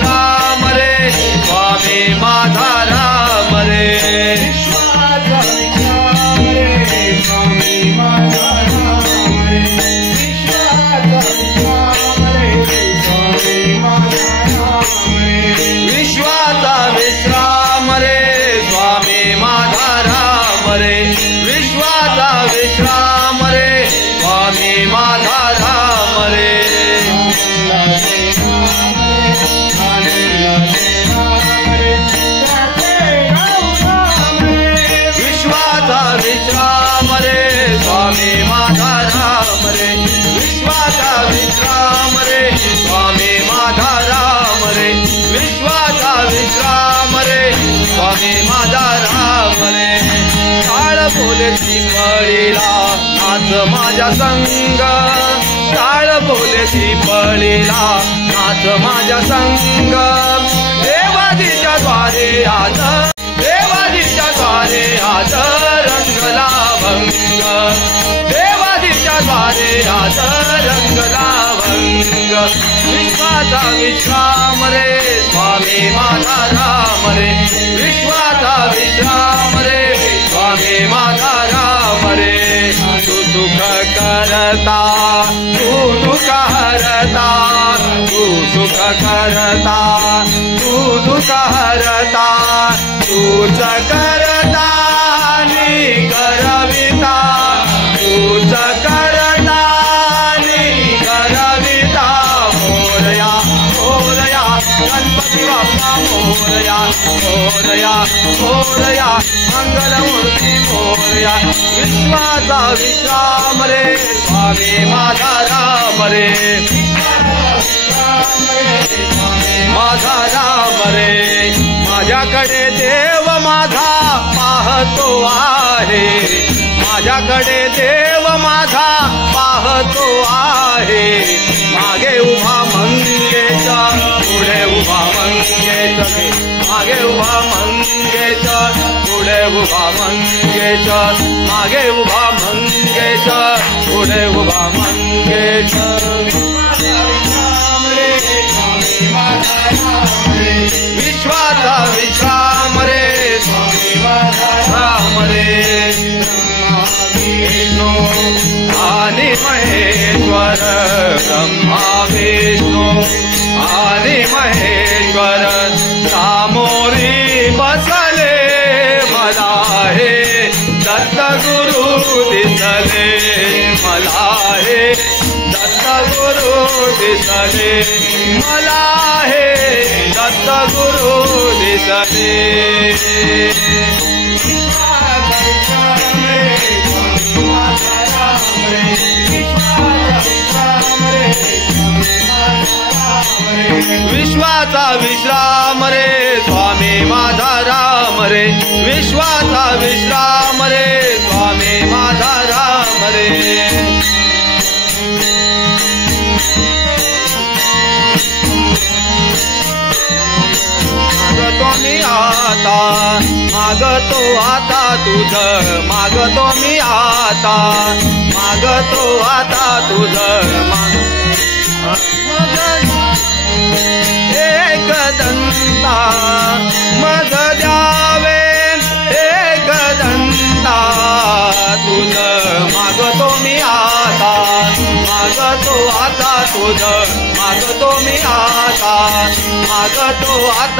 विश्राम रे स्वामी माझा राम रे विश्वाचा विश्राम रे स्वामी माझा राम रे विश्वाचा विश्राम रे स्वामी माझा राम रे विश्वाचा विश्राम रे स्वामी माझा राम रे विश्वाचा विश्राम रे स्वामी माझा राम रे विश्वाचा विश्राम रे स्वामी माझा राम रे विश्वाचा विश्राम रे स्वामी माझा राम रे विश्वाचा विश्राम रे स्वामी माझा राम रे टाळ बोलेची पळीला नाच माझ्या संग टाळ बोलेची पळीला नाच माझ्या संग देवाजीच्या द्वारे आज देवाजीच्या द्वारे आज रंगला भंग देवाजीच्या द्वारे आज रंगला भंग विश्वाचा विश्राम रे स्वामी माझा राम रे विश्वाचा विश्राम रे स्वामी माझा राम रे तू सुख करता तू दुःख हरता तू सुख करता तू दुःख हरता तूच करता नि करविता तूच करता नि करविता मोरया मोरया गणपती बाप्पा मोरया मोरया मोरया मंगलमूर्ती मोरया विश्वाचा विश्राम रे स्वामी माझा राम रे माझा राम रे माझ्याकडे देव माझा पाहतो आहे माझ्याकडे देव माझा पाहतो आहे मागे उभा मंगेश पुढे उभा मंगेश मागे उभा मंगेश पुढे उभा मंगेश मागे उभा मंगेश पुढे उभा मंगेश विश्वाचा विश्राम रे स्वामी माझा राम रे विष्णू आणि महेश्वर ब्रह्मा विष्णू आणि महेश्वर सामोरी बसले मला हे दत्तगुरु दिसले मला हे दत्तगुरु दिसले मला हे दत्तगुरु दिसले विश्वाचा विश्राम रे स्वामी माझा राम रे विश्वाचा विश्राम रे स्वामी माझा राम रे मागतो आता तुझ मागतो मी आता मागतो आता तुझ एक दंता मग द्यावे एक दंता तुझ मागतो मी आता मागतो आता तुझ मागतो मी आता मागतो आता